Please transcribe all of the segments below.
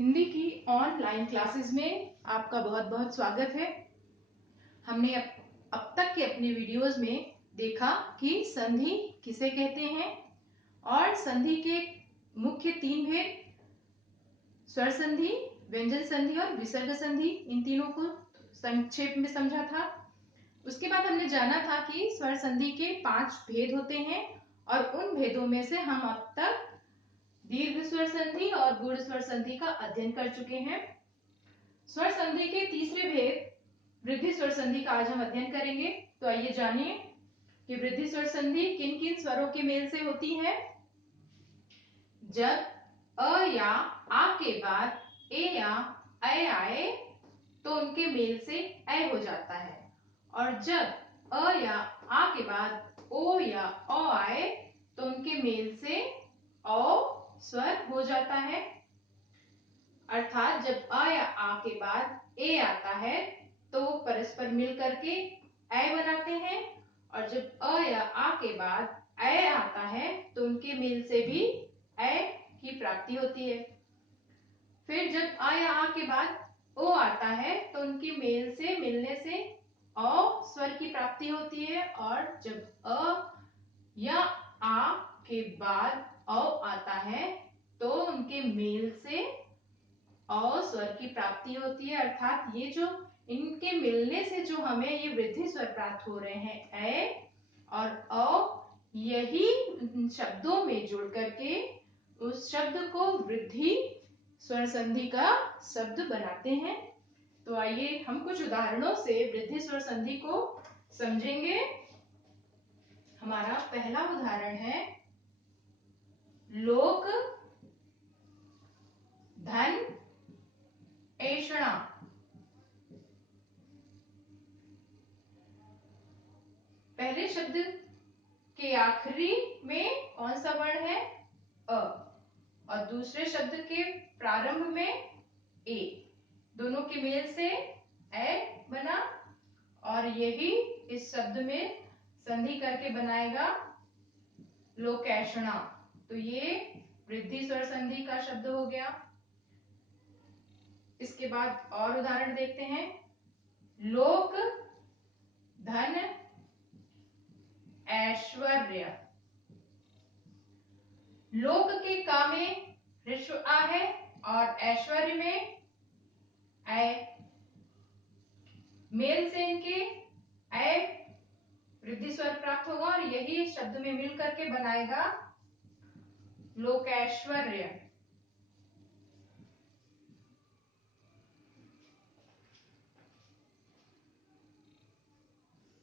हिंदी की online classes में आपका बहुत बहुत स्वागत है। हमने अब तक के अपने वीडियोस में देखा कि संधि किसे कहते हैं और संधि के मुख्य तीन भेद स्वर संधि, व्यंजन संधि और विसर्ग संधि, इन तीनों को संक्षेप में समझा था। उसके बाद हमने जाना था कि स्वर संधि के 5 भेद होते हैं और उन भेदों में से हम अब तक दीर्घ स्वर संधि और गुण स्वर संधि का अध्ययन कर चुके हैं। स्वर संधि के तीसरे भेद वृद्धि स्वर संधि का आज हम अध्ययन करेंगे। तो आइए जानिए कि वृद्धि स्वर संधि किन किन स्वरों के मेल से होती है। जब अ या आ के बाद ए या ऐ आए तो उनके मेल से ऐ हो जाता है, और जब अ या आ के बाद ओ या औ आए तो उनके मेल से औ स्वर हो जाता है। अर्थात जब अ या आ के बाद ए आता है तो परस्पर मिल करके ऐ बनाते हैं, और जब अ या आ के बाद ऐ आता है तो उनके मेल से भी ऐ की प्राप्ति होती है। फिर जब अ या आ के बाद ओ आता है तो उनके मेल से मिलने से औ स्वर की प्राप्ति होती है, और जब अ या आ के बाद औ आता है तो उनके मेल से औ स्वर की प्राप्ति होती है। अर्थात ये जो इनके मिलने से जो हमें ये वृद्धि स्वर प्राप्त हो रहे हैं ऐ और औ, यही शब्दों में जुड़ करके उस शब्द को वृद्धि स्वर संधि का शब्द बनाते हैं। तो आइए हम कुछ उदाहरणों से वृद्धि स्वर संधि को समझेंगे। हमारा पहला उदाहरण है लोक धन ऐषणा। पहले शब्द के आखिरी में कौन सा वर्ण है? अ, और दूसरे शब्द के प्रारंभ में ए। दोनों के मेल से ऐ बना, और यही इस शब्द में संधि करके बनाएगा लोकैषणा। तो ये वृद्धि स्वर संधि का शब्द हो गया। इसके बाद और उदाहरण देखते हैं। लोक धन ऐश्वर्य। लोक के का में ऋस्व आ है और ऐश्वर्य में ऐ। मेल से इनके ऐ वृद्धि स्वर प्राप्त होगा, और यही शब्द में मिल करके बनाएगा लोकैश्वर्य।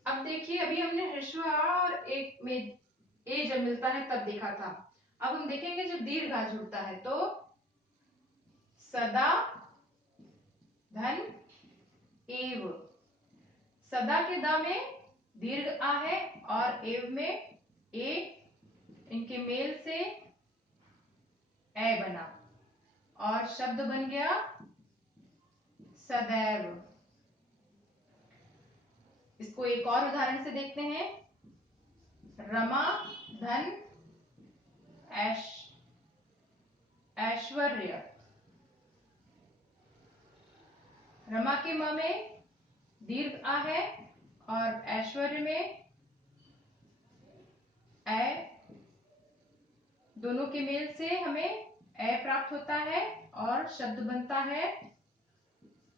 अब देखिए, अभी हमने ह्रस्व आ और एक में ए जब मिलता है तब देखा था। अब हम देखेंगे जब दीर्घ आ जुड़ता है तो सदा धन एव। सदा के दा में दीर्घ आ है और एव में ए, इनके मेल से ऐ बना और शब्द बन गया सदैव। इसको एक और उदाहरण से देखते हैं। रमा धन ऐश्वर्य। रमा के म में दीर्घ आ है और ऐश्वर्य में ऐ। दोनों के मेल से हमें ऐ प्राप्त होता है और शब्द बनता है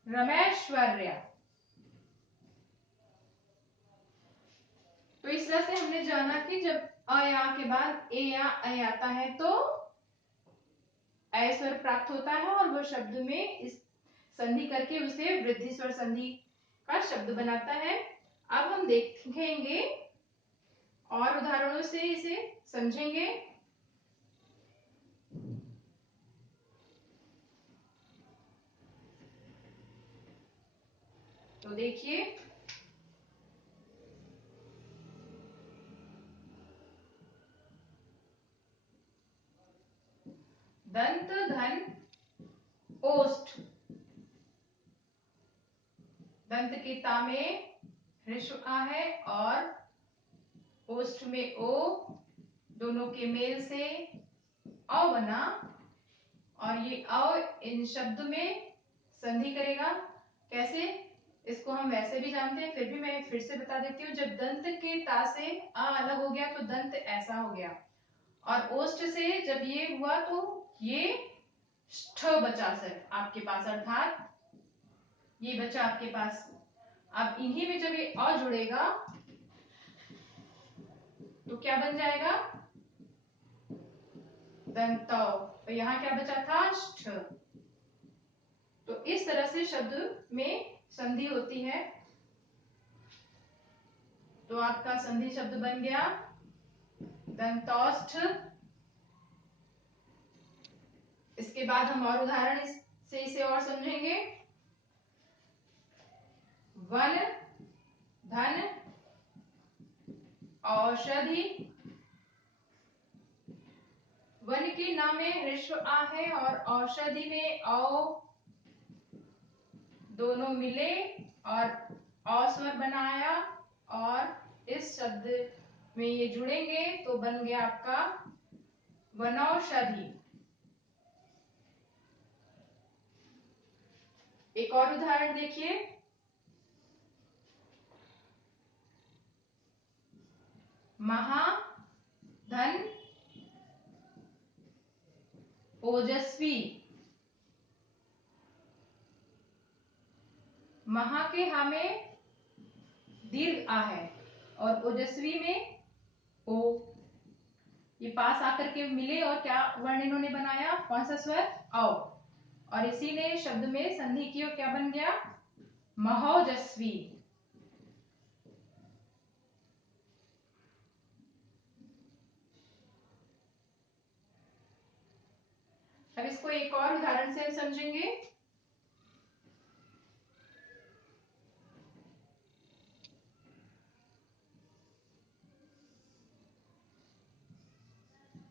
रमैश्वर्य। तो इस तरह से हमने जाना कि जब अ या के बाद ए या ऐ आता है तो ऐ स्वर प्राप्त होता है, और वह शब्द में इस संधि करके उसे वृद्धि स्वर संधि का शब्द बनाता है। अब हम देखेंगे और उदाहरणों से इसे समझेंगे। तो देखिए, दंत धन ओष्ठ। दंत के ता में ह्रस्व आ है और ओष्ठ में ओ। दोनों के मेल से औ बना, और ये अ इन शब्द में संधि करेगा। कैसे? इसको हम वैसे भी जानते हैं, फिर भी मैं फिर से बता देती हूँ। जब दंत के ता से अ अलग हो गया तो दंत ऐसा हो गया, और ओष्ठ से जब ये हुआ तो ये ष्ठ बचा सर आपके पास, अर्थात ये बचा आपके पास। अब इन्हीं में जब ये अ जुड़ेगा तो क्या बन जाएगा? दंत। तो यहाँ क्या बचा था? ष्ठ। तो इस तरह से शब्द में संधि होती है। तो आपका संधि शब्द बन गया दंतोष्ठ। इसके बाद हम और उदाहरण से इसे और समझेंगे। वन, धन, औषधि। वन के नाम में ह्रस्व आ है और औषधि में औ दोनों मिले और अ स्वर बनाया, और इस शब्द में ये जुड़ेंगे तो बन गया आपका वनौषधि। एक और उदाहरण देखिए। महा, धन, ओजस्वी। महा के हा में दीर्घ आ है और ओजस्वी में ओ। ये पास आकर के मिले और क्या वर्ण इन्होंने बनाया? कौन सा स्वर? औ। और इसी ने शब्द में संधि की और क्या बन गया? महोजस्वी। अब इसको एक और उदाहरण से हम समझेंगे।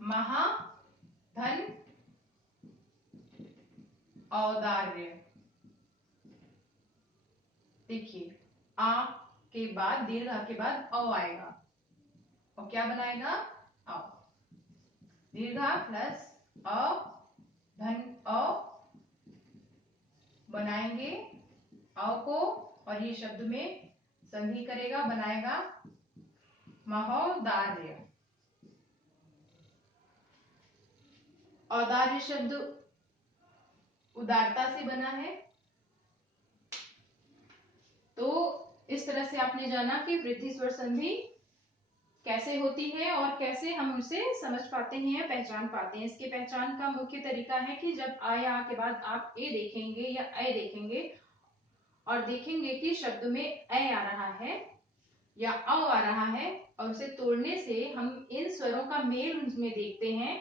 महा, धन, औदार्य। देखिए, आ के बाद दीर्घ आ के बाद अ आएगा और क्या बनाएगा? अ। दीर्घ प्लस अ, धन अ बनाएंगे अ को, और ये शब्द में संधि करेगा, बनाएगा महोदार्य। औदार्य शब्द उदारता से बना है। तो इस तरह से आपने जाना कि वृद्धि स्वर संधि कैसे होती है और कैसे हम उसे समझ पाते हैं, पहचान पाते हैं। इसके पहचान का मुख्य तरीका है कि जब आ या आ के बाद आप ए देखेंगे या ऐ देखेंगे और देखेंगे कि शब्द में ऐ आ रहा है या अ आ रहा है, और उसे तोड़ने से हम इन स्वरों का मेल उनमें देखते हैं,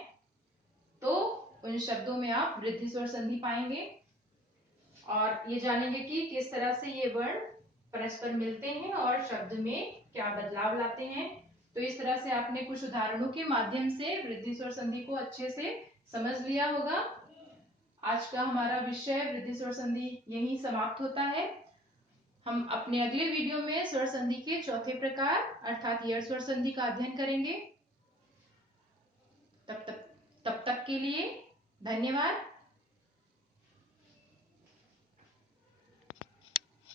तो उन शब्दों में आप वृद्धि स्वर संधि पाएंगे और ये जानेंगे कि किस तरह से ये वर्ण परस्पर मिलते हैं और शब्द में क्या बदलाव लाते हैं। तो इस तरह से आपने कुछ उदाहरणों के माध्यम से वृद्धि स्वर संधि को अच्छे से समझ लिया होगा। आज का हमारा विषय वृद्धि स्वर संधि यहीं समाप्त होता है। हम अपने अगले वीडियो में स्वर संधि के चौथे प्रकार अर्थात ईयर स्वर संधि का अध्ययन करेंगे। तब तक के लिए धन्यवाद।